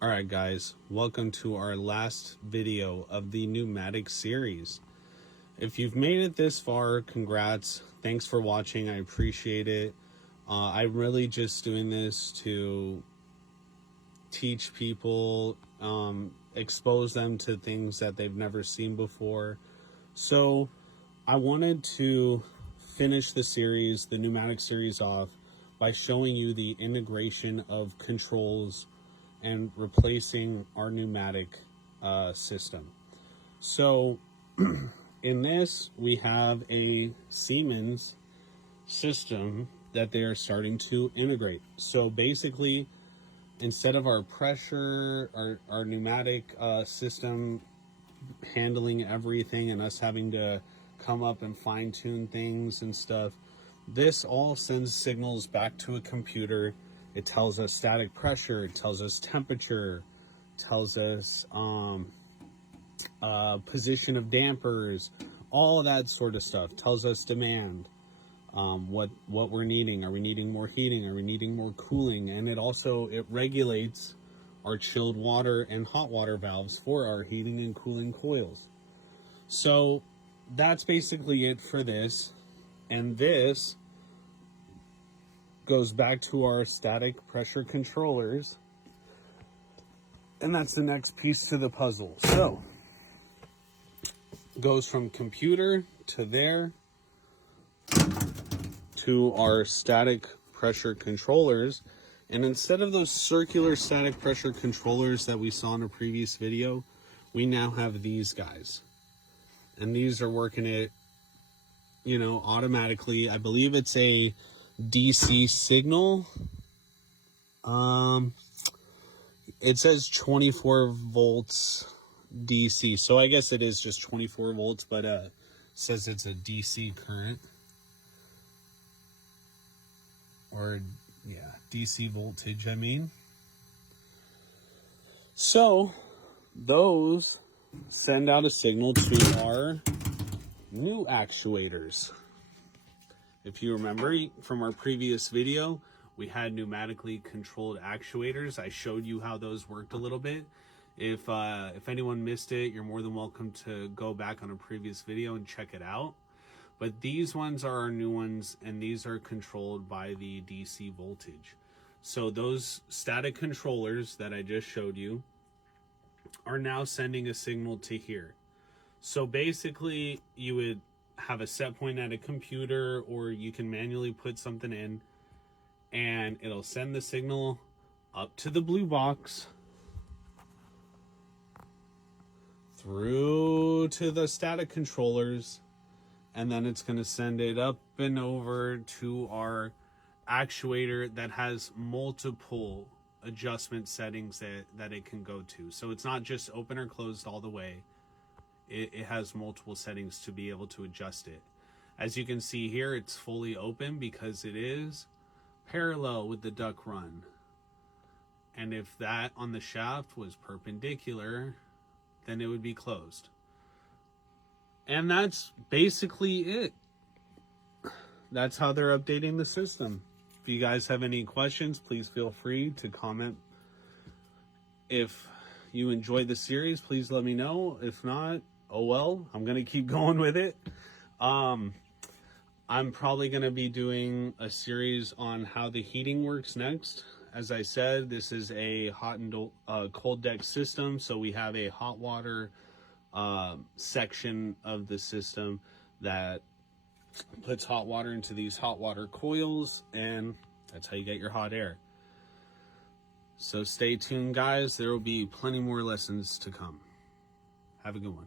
Alright guys, welcome to our last video of the Pneumatic series. If you've made it this far, congrats. Thanks for watching, I appreciate it. I'm really just doing this to teach people, expose them to things that they've never seen before. So I wanted to finish the series, the Pneumatic series off, by showing you the integration of controls and replacing our pneumatic system. So in this, we have a Siemens system that they are starting to integrate. So basically, instead of our pressure, our pneumatic system handling everything and us having to come up and fine-tune things and stuff, this all sends signals back to a computer. It tells us static pressure, it tells us temperature, tells us position of dampers, all of that sort of stuff. Tells us demand, what we're needing. Are we needing more heating? Are we needing more cooling? And it regulates our chilled water and hot water valves for our heating and cooling coils. So that's basically it for this. And this goes back to our static pressure controllers, and that's the next piece to the puzzle. So goes from computer to there to our static pressure controllers. And instead of those circular static pressure controllers that we saw in a previous video, we now have these guys, and these are working it, automatically. I believe it's a DC signal. It says 24 volts DC, so I guess it is just 24 volts, but it says it's a DC current, or yeah, DC voltage, I mean. So those send out a signal to our new actuators. If you remember from our previous video, we had pneumatically controlled actuators. I showed you how those worked a little bit. If anyone missed it, you're more than welcome to go back on a previous video and check it out. But these ones are our new ones, and these are controlled by the DC voltage. So those static controllers that I just showed you are now sending a signal to here. So basically, you would have a set point at a computer, or you can manually put something in, and it'll send the signal up to the blue box, through to the static controllers, and then it's going to send it up and over to our actuator that has multiple adjustment settings that it can go to. So it's not just open or closed all the way. It has multiple settings to be able to adjust it. As you can see here, it's fully open because it is parallel with the duct run. And if that on the shaft was perpendicular, then it would be closed. And that's basically it. That's how they're updating the system. If you guys have any questions, please feel free to comment. If you enjoyed the series, please let me know. If not, oh well, I'm gonna keep going with it. I'm probably gonna be doing a series on how the heating works next. As I said, this is a hot and cold deck system, so we have a hot water section of the system that puts hot water into these hot water coils, and that's how you get your hot air. So stay tuned, guys. There will be plenty more lessons to come. Have a good one.